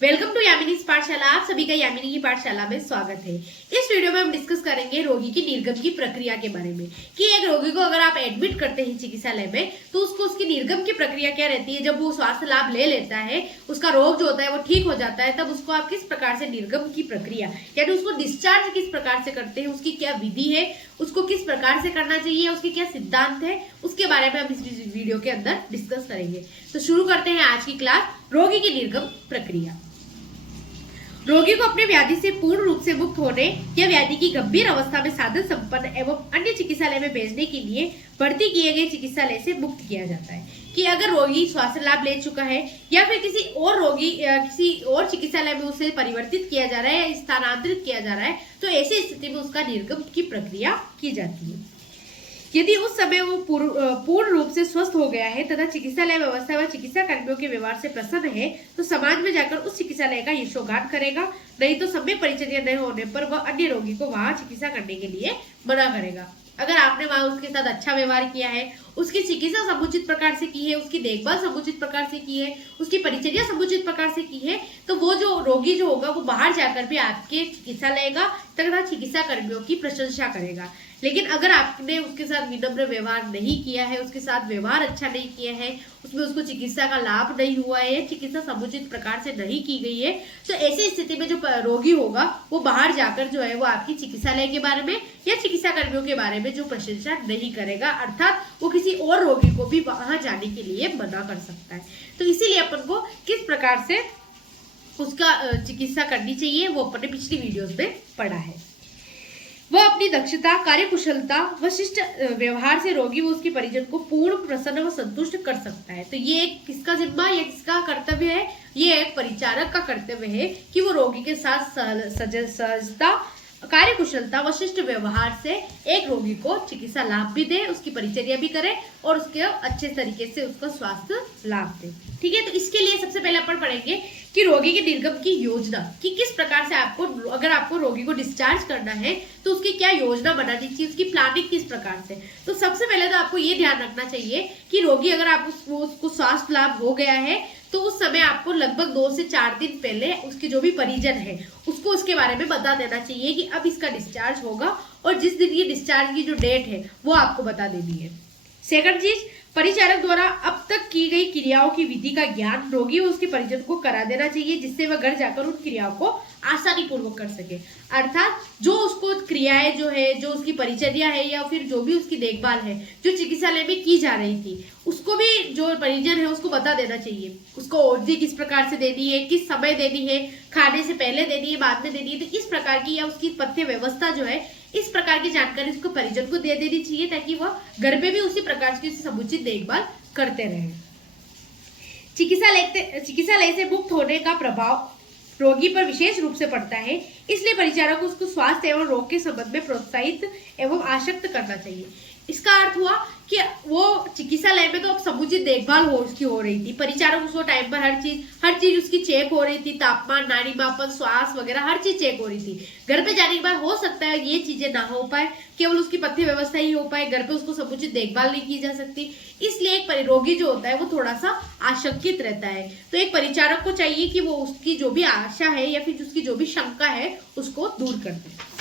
Welcome to यामिनीज पाठशाला। आप सभी का यामिनी की पाठशाला में स्वागत है। इस वीडियो में हम डिस्कस करेंगे रोगी की निर्गम की प्रक्रिया के बारे में कि एक रोगी को अगर आप एडमिट करते हैं चिकित्सालय में तो उसको उसकी निर्गम की प्रक्रिया क्या रहती है। जब वो स्वास्थ्य लाभ ले लेता है, उसका रोग जो होता है वो ठीक हो जाता है, तब उसको आप किस प्रकार से निर्गम की प्रक्रिया यानी उसको डिस्चार्ज किस प्रकार से करते हैं, उसकी क्या विधि है, उसको किस प्रकार से करना चाहिए, उसके क्या सिद्धांत है, उसके बारे में हम इस वीडियो के अंदर डिस्कस करेंगे। तो शुरू करते हैं आज की क्लास, रोगी की निर्गम प्रक्रिया। रोगी को अपने व्याधि से पूर्ण रूप से मुक्त होने या व्याधि की गंभीर अवस्था में साधन संपन्न एवं अन्य चिकित्सालय में भेजने के लिए भर्ती किए गए चिकित्सालय से मुक्त किया जाता है। कि अगर रोगी स्वास्थ्य लाभ ले चुका है या फिर किसी और रोगी किसी और चिकित्सालय में उसे परिवर्तित किया जा रहा है या स्थानांतरित किया जा रहा है, तो ऐसी स्थिति में उसका निर्गम की प्रक्रिया की जाती है। यदि उस समय वो पूर्ण रूप से स्वस्थ हो गया है तथा चिकित्सालय व्यवस्था व चिकित्सा कर्मियों के व्यवहार से प्रसन्न है, तो समाज में जाकर उस चिकित्सालय का यशोगान करेगा। नहीं तो सम्यक परिचर्या न होने पर वह अन्य रोगी को वहां चिकित्सा करने के लिए मना करेगा। अगर आपने वहां उसके साथ अच्छा व्यवहार किया है, उसकी चिकित्सा समुचित प्रकार से की है, उसकी देखभाल समुचित प्रकार से की है, उसकी परिचर्या समुचित प्रकार से की है, तो वो जो रोगी जो होगा वो बाहर जाकर भी आपके चिकित्सालय का तथा चिकित्सा कर्मियों की प्रशंसा करेगा। लेकिन अगर आपने उसके साथ विनम्र व्यवहार नहीं किया है, उसके साथ व्यवहार अच्छा नहीं किया है, उसमें उसको चिकित्सा का लाभ नहीं हुआ है, चिकित्सा समुचित प्रकार से नहीं की गई है, तो ऐसी स्थिति में जो रोगी होगा वो बाहर जाकर जो है वो आपकी चिकित्सालय के बारे में या चिकित्सा कर्मियों के बारे में जो प्रशंसा नहीं करेगा, अर्थात वो किसी और रोगी को भी वहां जाने के लिए मना कर सकता है। तो इसीलिए अपन को किस प्रकार से उसका चिकित्सा करनी चाहिए वो अपने पिछली वीडियोस में पढ़ा है। वह अपनी दक्षता, कार्यकुशलता व शिष्ट व्यवहार से रोगी व उसके परिजन को पूर्ण प्रसन्न व संतुष्ट कर सकता है। तो ये एक किसका जिम्मा या किसका कर्तव्य है? ये एक परिचारक का कर्तव्य है कि वो रोगी के साथ सहजता, कार्यकुशलता व शिष्ट व्यवहार से एक रोगी को चिकित्सा लाभ भी दे, उसकी परिचर्या भी करे और उसके अच्छे तरीके से उसका स्वास्थ्य लाभ दे। ठीक है, तो इसके लिए सबसे पहले अपन पढ़ेंगे कि रोगी के निर्गम की योजना, कि किस प्रकार से आपको अगर आपको रोगी को डिस्चार्ज करना है तो उसकी क्या योजना बनानी चाहिए, उसकी प्लानिंग किस प्रकार से। तो सबसे पहले तो आपको ये ध्यान रखना चाहिए कि रोगी अगर आप उसको स्वास्थ्य लाभ हो गया है तो उस समय आपको लगभग 2 से 4 दिन पहले उसके जो भी परिजन है उसको उसके बारे में बता देना चाहिए कि अब इसका डिस्चार्ज होगा और जिस दिन ये डिस्चार्ज की जो डेट है वो आपको बता देनी है। सेकंड चीज, परिचारक द्वारा अब तक की गई क्रियाओं की विधि का ज्ञान रोगी और उसके परिजन को करा देना चाहिए, जिससे वह घर जाकर उन क्रियाओं को आसानी पूर्वक कर सके। अर्थात जो उसको क्रियाएं जो है, जो उसकी परिचर्या है या फिर जो भी उसकी देखभाल है जो चिकित्सालय में की जा रही थी, उसको भी जो परिजन है उसको बता देना चाहिए। उसको औषधि किस प्रकार से देनी है, किस समय देनी है, खाने से पहले देनी है, बाद में देनी है, तो इस प्रकार की या उसकी पथ्य व्यवस्था जो है इस प्रकार की जानकारी उसको परिजन को दे देनी चाहिए ताकि वह घर पे भी उसी प्रकार की समुचित देखभाल करते रहे। चिकित्सालय से मुक्त होने का प्रभाव रोगी पर विशेष रूप से पड़ता है, इसलिए परिचारक को उसको स्वास्थ्य एवं रोग के संबंध में प्रोत्साहित एवं आसक्त करना चाहिए। इसका अर्थ हुआ कि वो चिकित्सालय में तो अब समुचित देखभाल उसकी हो रही थी, परिचारक उसको टाइम पर हर चीज उसकी चेक हो रही थी, तापमान, नाड़ी मापन, श्वास वगैरह हर चीज चेक हो रही थी। घर पे जाने के बाद हो सकता है ये चीजें ना हो पाए, केवल उसकी पथ्य व्यवस्था ही हो पाए, घर पे उसको समुचित देखभाल नहीं की जा सकती। इसलिए एक रोगी जो होता है वो थोड़ा सा आशंकित रहता है। तो एक परिचारक को चाहिए कि वो उसकी जो भी आशा है या फिर उसकी जो भी शंका है उसको दूर कर दे।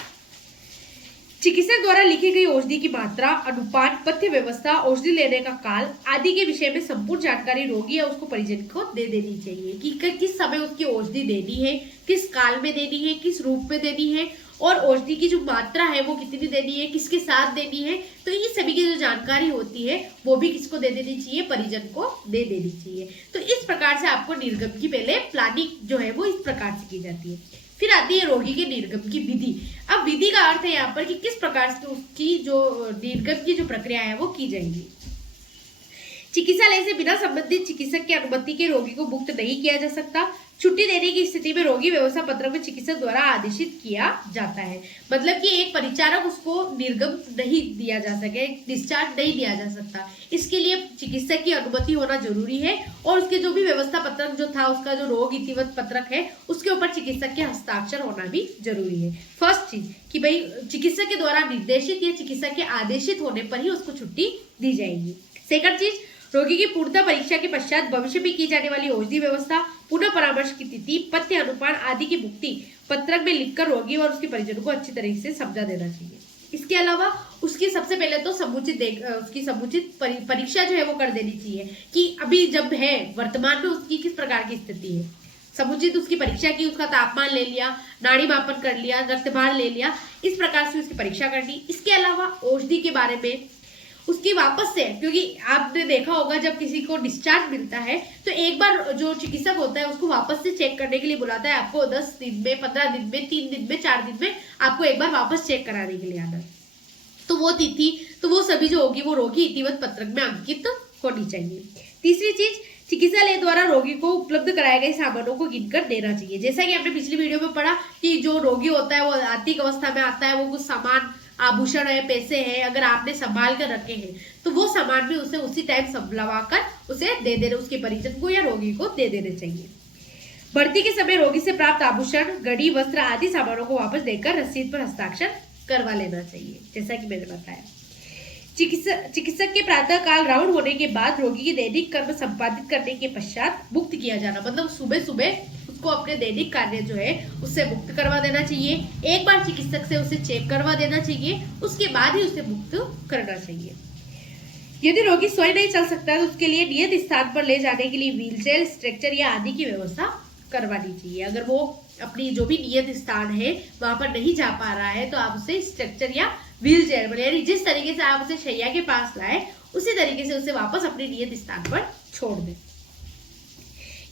चिकित्सक द्वारा लिखी गई औषधि की मात्रा, अनुपान, पथ्य व्यवस्था, औषधि लेने का काल आदि के विषय में संपूर्ण जानकारी रोगी या उसको परिजन को दे देनी चाहिए कि किस समय उसकी औषधि देनी है, किस काल में देनी है, किस रूप में देनी है और औषधि की जो मात्रा है वो कितनी देनी है, किसके साथ देनी है। तो ये सभी की जो जानकारी होती है वो भी किसको दे देनी चाहिए, परिजन को दे देनी चाहिए। तो इस प्रकार से आपको निर्गम की पहले प्लानिंग जो है वो इस प्रकार से की जाती है। फिर आती है रोगी के निर्गम की विधि। अब विधि का अर्थ है यहाँ पर कि किस प्रकार से उसकी जो निर्गम की जो प्रक्रिया है वो की जाएगी। चिकित्सालय से बिना संबंधित चिकित्सक की अनुमति के रोगी को मुक्त नहीं किया जा सकता। छुट्टी देने की स्थिति में रोगी व्यवस्था पत्रक में चिकित्सक द्वारा आदेशित किया जाता है। मतलब कि एक परिचारक उसको निर्गम नहीं दिया जा सके, डिस्चार्ज नहीं दिया जा सकता, इसके लिए चिकित्सक की अनुमति होना जरूरी है और उसके जो भी व्यवस्था पत्रक जो था, उसका जो रोग इतिवृत्त पत्रक है उसके ऊपर चिकित्सक के हस्ताक्षर होना भी जरूरी है। फर्स्ट चीज कि भाई चिकित्सक के द्वारा निर्देशित या चिकित्सक के आदेशित होने पर ही उसको छुट्टी दी जाएगी। सेकंड चीज, रोगी की पूर्णता परीक्षा के पश्चात भविष्य में की जाने वाली औषधि व्यवस्था, पुनः परामर्श की तिथि, पथ्य अनुपान आदि की भुक्ति पत्रक में लिखकर रोगी और उसके परिजनों को अच्छी तरीके से समझा देना चाहिए। इसके अलावा उसकी सबसे पहले तो उसकी समुचित परीक्षा जो है वो कर देनी चाहिए कि अभी जब है वर्तमान में उसकी किस प्रकार की स्थिति है। समुचित उसकी परीक्षा की, उसका तापमान ले लिया, नाड़ी मापन कर लिया, रक्तभार ले लिया, इस प्रकार से उसकी परीक्षा करनी। इसके अलावा औषधि के बारे में उसकी वापस से, क्योंकि आपने देखा होगा जब किसी को डिस्चार्ज मिलता है तो एक बार जो चिकित्सक होता है उसको वापस से चेक करने के लिए बुलाता है। आपको 10 दिन में, 15 दिन में, 3 दिन में, 4 दिन में आपको एक बार वापस चेक कराने के लिए आना। तो वो तिथि, तो वो सभी जो होगी वो रोगी इतिवत पत्रक में अंकित होनी चाहिए। तीसरी चीज, चिकित्सालय द्वारा रोगी को उपलब्ध कराए गए सामानों को गिनकर देना चाहिए। जैसा कि आपने पिछली वीडियो में पढ़ा कि जो रोगी होता है वो आर्थिक अवस्था में आता है, वो कुछ सामान, आभूषण है, पैसे हैं, अगर आपने संभाल कर रखे हैं तो वो सामान भी उसे उसी टाइम संभलवा कर उसे दे देने, उसके परिजन को या रोगी को दे देने चाहिए। भर्ती के समय रोगी से प्राप्त आभूषण, घड़ी, वस्त्र आदि सामानों को वापस देकर रसीद पर हस्ताक्षर करवा लेना चाहिए, जैसा कि मैंने बताया। चिकित्सक के प्रातः काल राउंड होने के बाद रोगी के दैनिक कर्म संपादित करने के पश्चात मुक्त किया जाना, मतलब सुबह सुबह उसको अपने दैनिक कार्य जो है उससे मुक्त करवा देना चाहिए। एक बार चिकित्सक से उसे चेक करवा देना चाहिए, उसके बाद ही उसे मुक्त करना चाहिए। यदि रोगी स्वयं नहीं चल सकता तो उसके लिए नियत स्थान पर ले जाने के लिए व्हीलचेयर, स्ट्रेचर या आदि की व्यवस्था करवानी चाहिए। अगर वो अपनी जो भी नियत स्थान है वहां पर नहीं जा पा रहा है तो आप उसे स्ट्रेचर या व्हील चेयर पर, यानी जिस तरीके से आप उसे शैया के पास लाए उसी तरीके से उसे वापस अपने नियत स्थान पर छोड़ दें।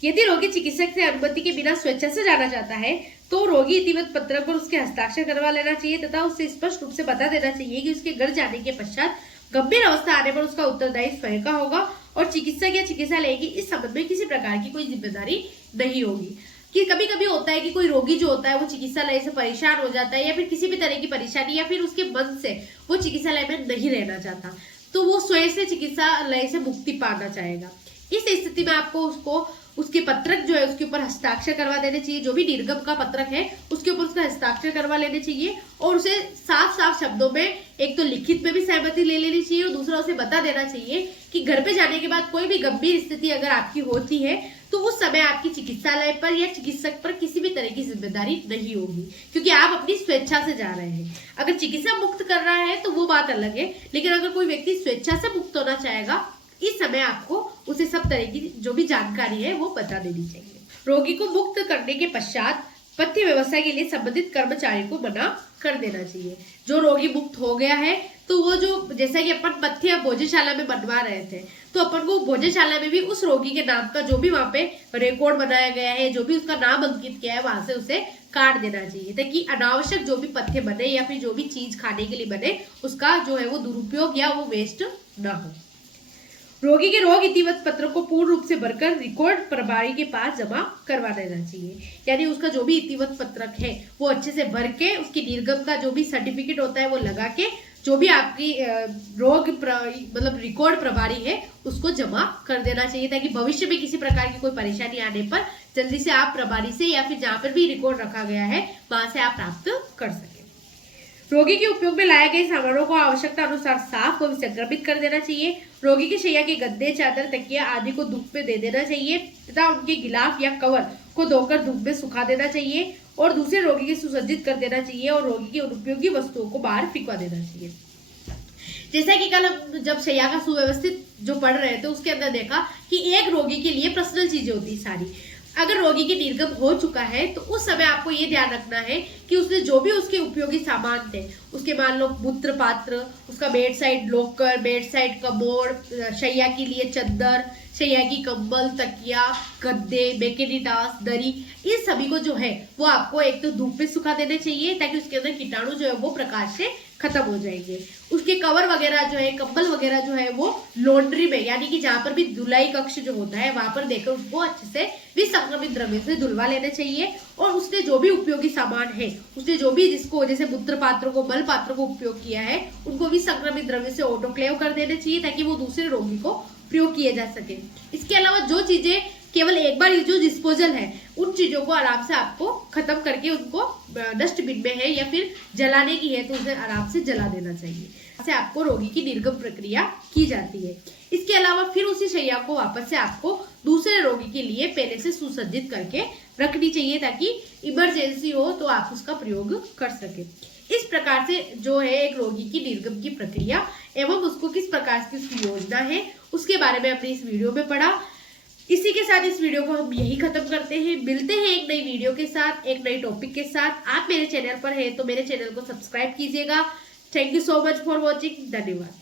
यदि रोगी चिकित्सक से अनुमति के बिना स्वेच्छा से जाना चाहता है तो रोगी इतिवत पत्रक पर उसके हस्ताक्षर करवा लेना चाहिए तथा उससे स्पष्ट रूप से बता देना चाहिए कि उसके घर जाने के पश्चात गंभीर अवस्था आने पर उसका उत्तरदायी स्वयं का होगा और चिकित्सक या चिकित्सालय की इस संबंध में किसी प्रकार की कोई जिम्मेदारी नहीं होगी। कि कभी कभी होता है कि कोई रोगी जो होता है वो चिकित्सालय से परेशान हो जाता है या फिर किसी भी तरह की परेशानी या फिर उसके मन से वो चिकित्सालय में नहीं रहना चाहता, तो वो स्वयं से चिकित्सालय से मुक्ति पाना चाहेगा। इस स्थिति में आपको उसको उसके पत्रक जो है उसके ऊपर हस्ताक्षर करवा देने चाहिए। जो भी निर्गम का पत्रक है उसके ऊपर उसका हस्ताक्षर करवा लेने चाहिए और उसे साफ साफ शब्दों में एक तो लिखित में भी सहमति ले लेनी चाहिए और दूसरा उसे बता देना चाहिए कि घर पे जाने के बाद कोई भी गंभीर स्थिति अगर आपकी होती है तो उस समय आपकी चिकित्सालय पर या चिकित्सक पर किसी भी तरह की जिम्मेदारी नहीं होगी, क्योंकि आप अपनी स्वेच्छा से जा रहे हैं। अगर चिकित्सा मुक्त कर रहा है तो वो बात अलग है, लेकिन अगर कोई व्यक्ति स्वेच्छा से मुक्त होना चाहेगा इस समय आपको उसे सब तरह की जो भी जानकारी है वो बता देनी चाहिए। रोगी को मुक्त करने के पश्चात पथ्य व्यवस्था के लिए संबंधित कर्मचारी को मना कर देना चाहिए। जो रोगी मुक्त हो गया है तो वो जो, जैसा कि अपन पथ्य भोजनशाला में बनवा रहे थे, तो अपन को भोजनशाला में भी उस रोगी के नाम का जो भी वहां पे रिकॉर्ड बनाया गया है, जो भी उसका नाम अंकित किया है, वहां से उसे काट देना चाहिए ताकि अनावश्यक जो भी पथ्य बने या फिर जो भी चीज खाने के लिए बने उसका जो है वो दुरुपयोग या वो वेस्ट ना हो। रोगी के रोग इतिवत पत्र को पूर्ण रूप से भरकर रिकॉर्ड प्रभारी के पास जमा करवा देना चाहिए, यानी उसका जो भी इतिवत पत्रक है वो अच्छे से भर के उसकी निर्गम का जो भी सर्टिफिकेट होता है वो लगा के जो भी आपकी मतलब रिकॉर्ड प्रभारी है उसको जमा कर देना चाहिए ताकि भविष्य में किसी प्रकार की कोई परेशानी आने पर जल्दी से आप प्रभारी से या फिर जहाँ पर भी रिकॉर्ड रखा गया है वहां से आप प्राप्त कर सके। रोगी के उपयोग में लाए गए सामानों को आवश्यकता अनुसार साफ व संक्रमित कर देना चाहिए। रोगी के शैया के गद्दे, चादर, तकिया आदि को धूप में दे देना चाहिए तथा उनके गिलाफ या कवर को धोकर धूप में सुखा देना चाहिए और दूसरे रोगी के सुसज्जित कर देना चाहिए और रोगी की अनुपयोगी वस्तुओं को बाहर फिकवा देना चाहिए। जैसा कि कल हम जब शैया का सुव्यवस्थित जो पढ़ रहे थे उसके अंदर देखा कि एक रोगी के लिए पर्सनल चीजें होती सारी। अगर रोगी की निर्गम हो चुका है तो उस समय आपको ये ध्यान रखना है कि उसने जो भी उसके उपयोगी सामान थे, उसके मान लो मूत्र पात्र, उसका bed side locker, bed side commode, शैया के लिए चद्दर, शैया की कंबल, तकिया, गद्दे, बेकेनिटास, दरी, इन सभी को जो है वो आपको एक तो धूप में सुखा देने चाहिए ताकि उसके अंदर कीटाणु जो है वो प्रकाश से खत्म हो जाएंगे। उसके कवर वगैरह जो है, कंबल वगैरह जो है वो लॉन्ड्री में, यानी कि जहां पर भी धुलाई कक्ष जो होता है वहां पर देकर उसको अच्छे से विसंक्रमित द्रव्य से धुलवा लेने चाहिए और उसने जो भी उपयोगी सामान है, उसने जो भी जिसको जैसे मूत्र पात्रों को, मल पात्रों को उपयोग किया है उनको विसंक्रमित द्रव्य से ऑटोक्लेव कर देने चाहिए ताकि वो दूसरे रोगी को प्रयोग किए जा सके। इसके अलावा जो चीजें केवल एक बार जो डिस्पोजल है उन चीजों को आराम से आपको खत्म करके उनको डस्टबिन में है या फिर जलाने की है तो उसे आराम से जला देना चाहिए। से आपको रोगी की निर्गम प्रक्रिया की जाती है। इसके अलावा फिर उसी शैया को वापस से आपको दूसरे रोगी के लिए पहले से सुसज्जित करके रखनी चाहिए, ताकि इमरजेंसी हो तो आप उसका प्रयोग कर सके। इस प्रकार से जो है एक रोगी की निर्गम की प्रक्रिया एवं उसको किस प्रकार की उसकी योजना है उसके बारे में हमने इस वीडियो में पढ़ा। इसी के साथ इस वीडियो को हम यही खत्म करते हैं। मिलते हैं एक नई वीडियो के साथ, एक नई टॉपिक के साथ। आप मेरे चैनल पर हैं तो मेरे चैनल को सब्सक्राइब कीजिएगा। Thank you so much for watching. धन्यवाद।